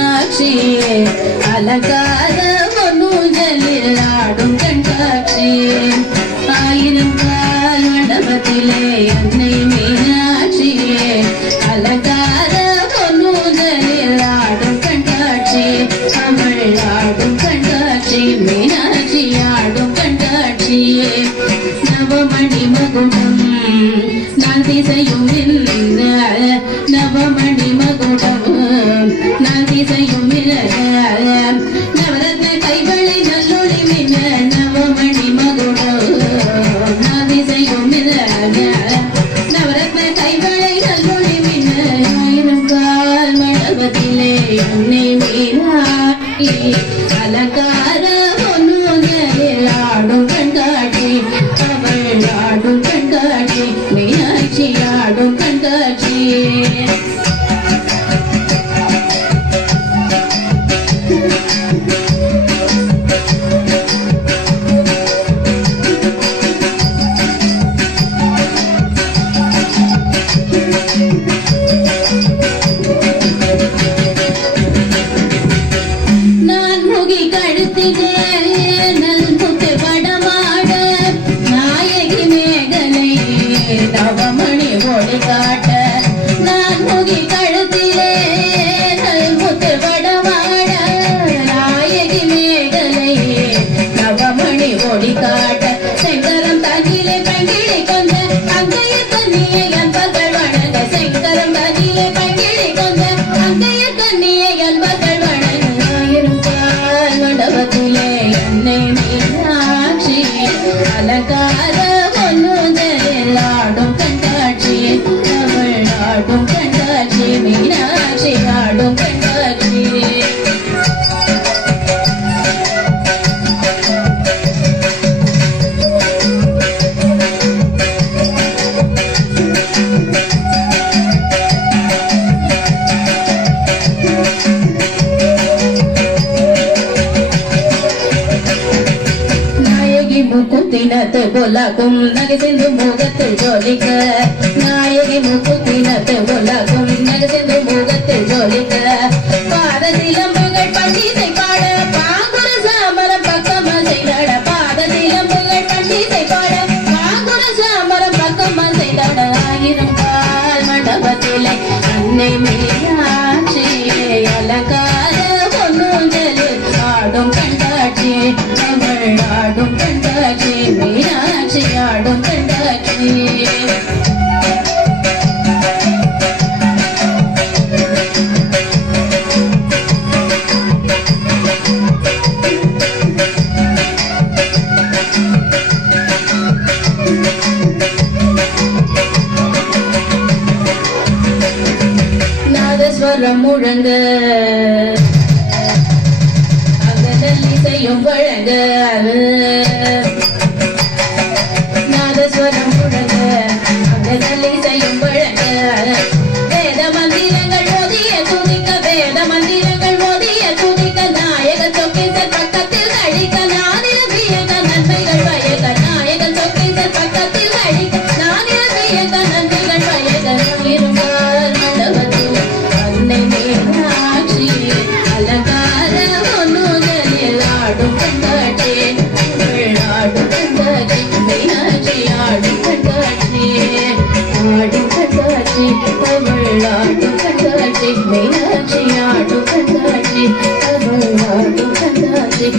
மீனாட்சி அலங்கார பொன்னூஞ்சலில் ஆடும் கண்காட்சி ஆயிரம் கால் மண்டபத்திலே அன்னை மீனாட்சி அலங்கார பொன்னூஞ்சலில் ஆடும் கண்காட்சி அவள் ஆடும் கண்காட்சி மீனாட்சி ஆடும் கண்காட்சி நவமணி மகுடம் நான் திசையும் நவமணி மகுடம் நான் திசையும் நவரத்ன கைவளை நல்லொளி மின்ன நவமணி மகுடம் நான் திசையும் நவரத்ன கைவளை நல்லொளி மின்ன ஆயிரம் கால் மண்டபத்திலே அன்னை மீனாட்சி அலங்கார பொன்னூஞ்சலில் ஆடும் கண்காட்சி அவள் ஆடும் கண்காட்சி மீனாட்சி ஆடும் கண்காட்சி நான் முகி கழுத்திலே நல்முத்து படமாட நாயகி மேகலை நவமணி ஒளி காட்ட நான் முகி கழுத்திலே நல்முத்து படமாட நாயகி மேகலை நவமணி ஒளி காட்ட செங்கரம் தகிலே பங்கிழி கொண்ட அங்கைய கண்ணியை அன்பர்கள் வணங்க செங்கரம் தகிலே பங்கிழி கொண்ட அங்கைய கண்ணியை அன்பர்கள் வணங்க ஆயிரம் கால் மண்டபத்திலே அன்னை மீனாட்சி அலங்கார பொன்னூஞ்சலில் ஆடும் கண்காட்சி அவள் ஆடும் கண்காட்சி மீனாட்சி ஆடும் கண்காட்சி நாயகி முக்குத்தினத்து பொல்லாக்கும் நகை சென்று முகத்தில் ஜோலிக்க நாயகி முக்குத்தினத்து பொல்லாக்கும் நகை சென்று முகத்தில் ஜோலிக்க பாத சிலம்புகள் பண்டிசை பாட பாங்குர சாமரம் பக்கமா செய்தாட பாத சிலம்புகள் பண்டிசை பாட பாங்குர சாமரம் பக்கமா செய்தாட ஆயிரம் கால் மண்டபத்திலே அன்னை மீனாட்சி அலங்கார பொன்னூஞ்சலில் ஆடும் கண்காட்சி அவள் ஆடும் கண்காட்சி மீனாட்சி ஆடும் கண்காட்சி நாதஸ்வரம் முழங்க அகதல் இசையும் வழங்க நாதஸ்வரம் முழங்க அகதல் இசையும் வழங்க வேத மந்திரங்கள் மோதிய துதிக்க வேத மந்திரங்கள் மோதிய துதிக்க நாயக சொக்கேசர் பக்கத்தில் கழிக்க நானில வியக்க நன்மைகள் பயக்க நாயக சொக்கேசர் பக்கத்தில் கழிக்க நானில வியக்க நன்மைகள் பயக்க இருமால் மண்டபத்தில் அன்னை மீனாட்சி அலங்கார பொன்னூஞ்சலில் ஆடும் கண்காட்சி ஆடும் கண்காட்சி மீனாட்சி ஆடும் கண்காட்சி ஆடும் கண்காட்சி அவள் ஆடும் கண்காட்சி மீனாட்சி ஆடும் கண்காட்சி அவள் ஆடும் கண்காட்சி